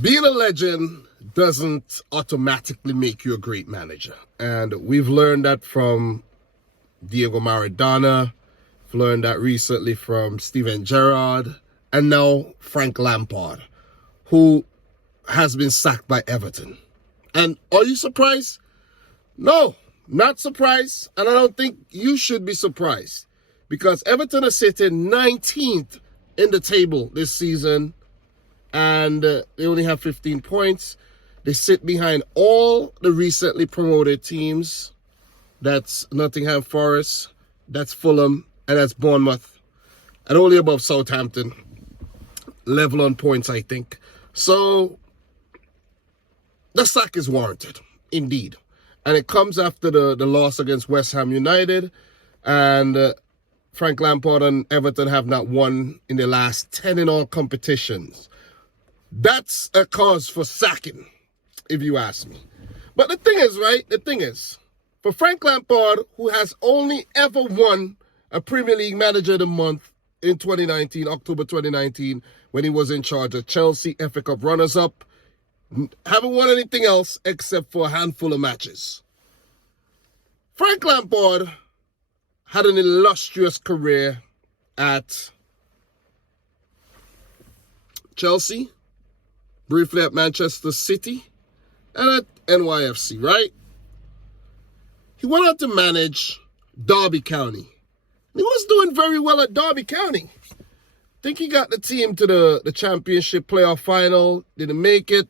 Being a legend doesn't automatically make you a great manager. And we've learned that from Diego Maradona. We've learned that recently from Steven Gerrard. And now Frank Lampard, who has been sacked by Everton. And are you surprised? No, not surprised. And I don't think you should be surprised. Because Everton are sitting 19th in the table this season. And they only have 15 points. They sit behind all the recently promoted teams. That's Nottingham Forest, that's Fulham, and that's Bournemouth. And only above Southampton. Level on points, I think. So, the sack is warranted, indeed. And it comes after the loss against West Ham United. And Frank Lampard and Everton have not won in the last 10 in all competitions. That's a cause for sacking, if you ask me. But the thing is, right? The thing is, for Frank Lampard, who has only ever won a Premier League Manager of the Month in 2019, October 2019, when he was in charge of Chelsea, FA Cup runners-up, haven't won anything else except for a handful of matches. Frank Lampard had an illustrious career at Chelsea, briefly at Manchester City, and at NYFC, right? He went on to manage Derby County. He was doing very well at Derby County. I think he got the team to the championship playoff final, didn't make it,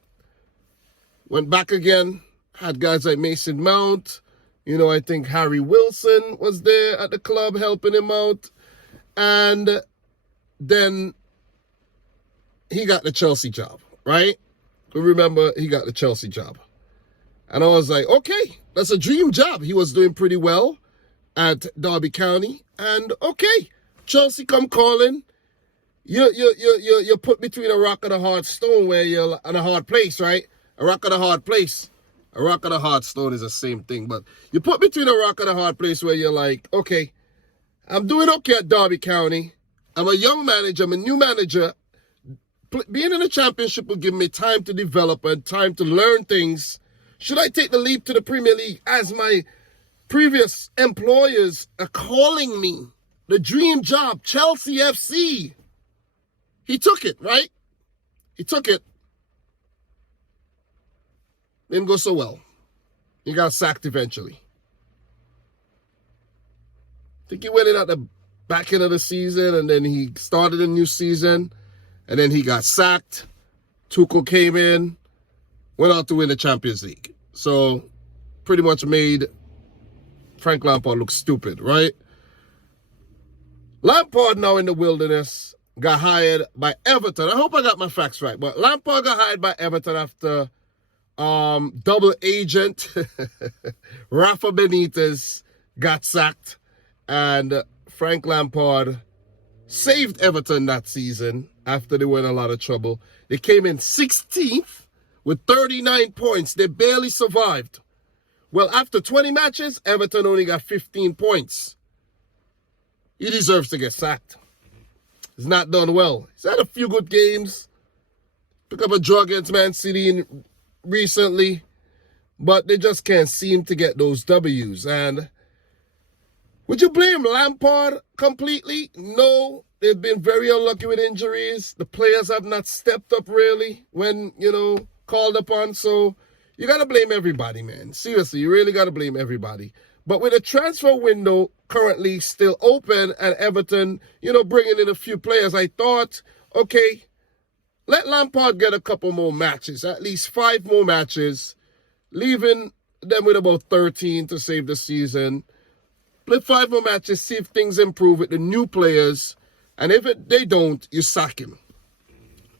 went back again, had guys like Mason Mount, I think Harry Wilson was there at the club helping him out, and then he got the Chelsea job, right? Remember, he got the Chelsea job. And I was like, okay, that's a dream job. He was doing pretty well at Derby County. And okay, Chelsea come calling. You're put between a rock and a hard stone where you're in a hard place, right? A rock and a hard place. A rock and a hard stone is the same thing. But you put between a rock and a hard place where you're like, okay, I'm doing okay at Derby County. I'm a young manager. I'm a new manager. Being in the championship will give me time to develop and time to learn things. Should I take the leap to the Premier League as my previous employers are calling me? The dream job, Chelsea FC. He took it, right? He took it. Didn't go so well. He got sacked eventually. I think he went in at the back end of the season and then he started a new season. And then he got sacked. Tuchel came in, went out to win the Champions League. So, pretty much made Frank Lampard look stupid, right? Lampard now in the wilderness got hired by Everton. I hope I got my facts right. But Lampard got hired by Everton after double agent Rafa Benitez got sacked. And Frank Lampard saved Everton that season after they were in a lot of trouble. They came in 16th with 39 points. They barely survived. Well, after 20 matches, Everton only got 15 points. He deserves to get sacked. He's not done well. He's had a few good games. Pick up a draw against Man City recently. But they just can't seem to get those W's. And would you blame Lampard completely? No. They've been very unlucky with injuries. The players have not stepped up really when, called upon. So you got to blame everybody, man. Seriously, you really got to blame everybody. But with the transfer window currently still open and Everton, bringing in a few players, I thought, okay, let Lampard get a couple more matches, at least 5 more matches, leaving them with about 13 to save the season. Play 5 more matches, see if things improve with the new players. And if they don't, you sack him.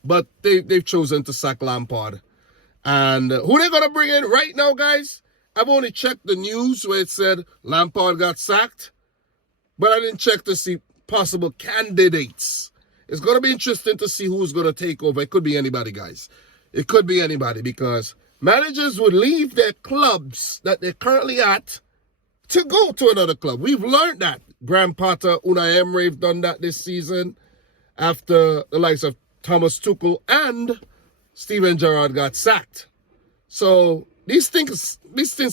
But they've chosen to sack Lampard. And who they're going to bring in right now, guys? I've only checked the news where it said Lampard got sacked. But I didn't check to see possible candidates. It's going to be interesting to see who's going to take over. It could be anybody, guys. It could be anybody because managers would leave their clubs that they're currently at to go to another club. We've learned that. Graham Potter, Unai Emery have done that this season after the likes of Thomas Tuchel and Steven Gerrard got sacked. So these things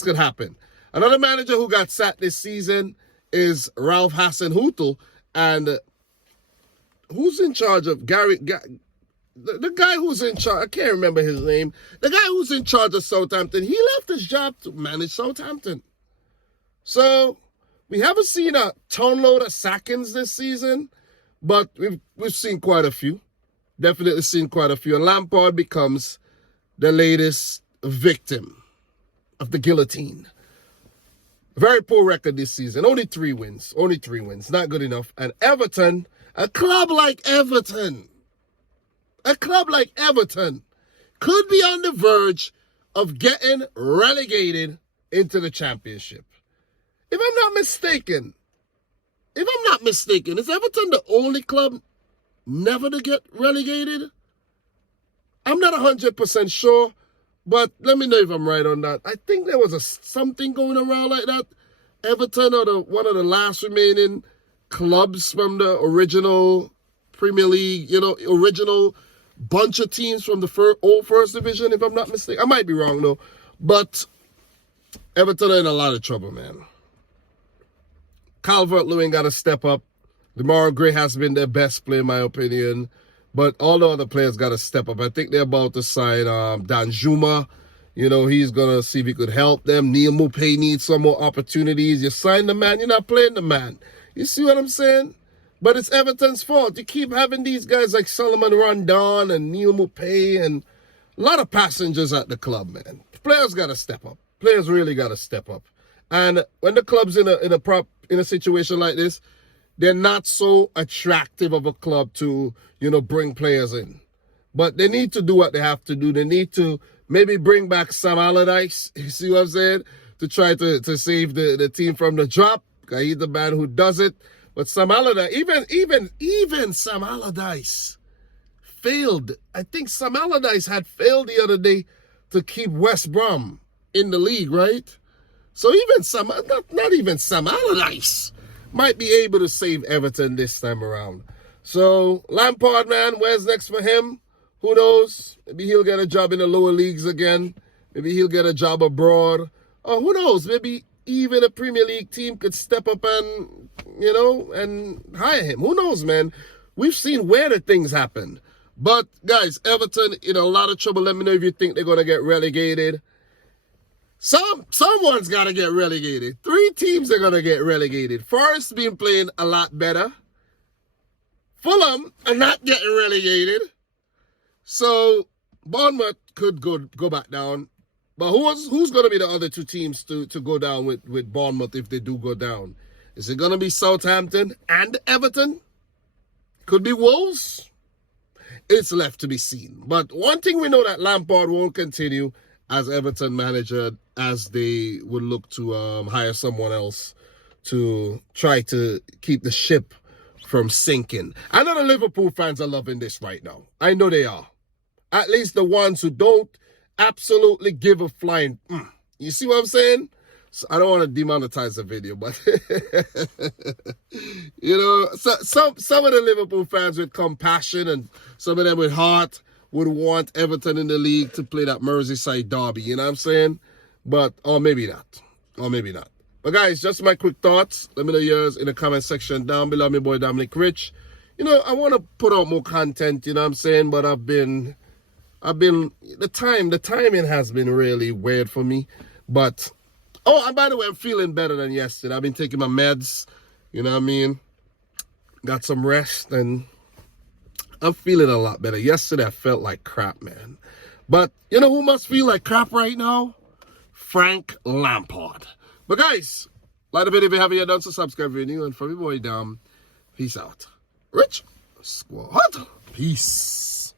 could happen. Another manager who got sacked this season is Ralph Hasenhüttl, and who's in charge of the guy who's in charge, I can't remember his name. The guy who's in charge of Southampton, he left his job to manage Southampton. So we haven't seen a ton load of sackings this season, but we've seen quite a few. Definitely seen quite a few. And Lampard becomes the latest victim of the guillotine. Very poor record this season. Only 3 wins. Only 3 wins. Not good enough. And Everton, a club like Everton, could be on the verge of getting relegated into the championship. If I'm not mistaken, is Everton the only club never to get relegated? I'm not 100% sure, but let me know if I'm right on that. I think there was something going around like that. Everton are one of the last remaining clubs from the original Premier League, original bunch of teams from the old First Division, if I'm not mistaken. I might be wrong, though. But Everton are in a lot of trouble, man. Calvert-Lewin got to step up. Demarai Gray has been their best player, in my opinion. But all the other players got to step up. I think they're about to sign Danjuma. He's going to see if he could help them. Neil Maupay needs some more opportunities. You sign the man, you're not playing the man. You see what I'm saying? But it's Everton's fault. You keep having these guys like Solomon Rondon and Neil Maupay and a lot of passengers at the club, man. Players got to step up. Players really got to step up. And when the club's in a situation like this, they're not so attractive of a club to, bring players in. But they need to do what they have to do. They need to maybe bring back Sam Allardyce, you see what I'm saying, to try to save the team from the drop. He's the man who does it. But Sam Allardyce, even Sam Allardyce failed. I think Sam Allardyce had failed the other day to keep West Brom in the league, right? So even not even Sam Allardyce might be able to save Everton this time around. So Lampard, man, where's next for him? Who knows? Maybe he'll get a job in the lower leagues again. Maybe he'll get a job abroad. Or who knows? Maybe even a Premier League team could step up and, and hire him. Who knows, man? We've seen weirder things happen. But, guys, Everton in a lot of trouble. Let me know if you think they're going to get relegated. Someone's got to get relegated. 3 teams are going to get relegated. Forest been playing a lot better. Fulham are not getting relegated. So, Bournemouth could go back down. But who's going to be the other 2 teams to go down with Bournemouth if they do go down? Is it going to be Southampton and Everton? Could be Wolves? It's left to be seen. But one thing we know that Lampard won't continue as Everton manager, as they would look to hire someone else to try to keep the ship from sinking. I know the Liverpool fans are loving this right now. I know they are. At least the ones who don't absolutely give a flying. You see what I'm saying? So I don't want to demonetize the video, but some of the Liverpool fans with compassion and some of them with heart would want Everton in the league to play that Merseyside derby. You know what I'm saying? But or maybe not. But guys, just my quick thoughts. Let me know yours in the comment section down below. My boy Dominic Rich. I want to put out more content. You know what I'm saying? But the timing has been really weird for me. But, and by the way, I'm feeling better than yesterday. I've been taking my meds, you know what I mean? Got some rest, and I'm feeling a lot better. Yesterday, I felt like crap, man. But, who must feel like crap right now? Frank Lampard. But guys, like the video if you haven't yet done, so subscribe if you're new. And from your boy, Dom, peace out. Rich Squad. Peace.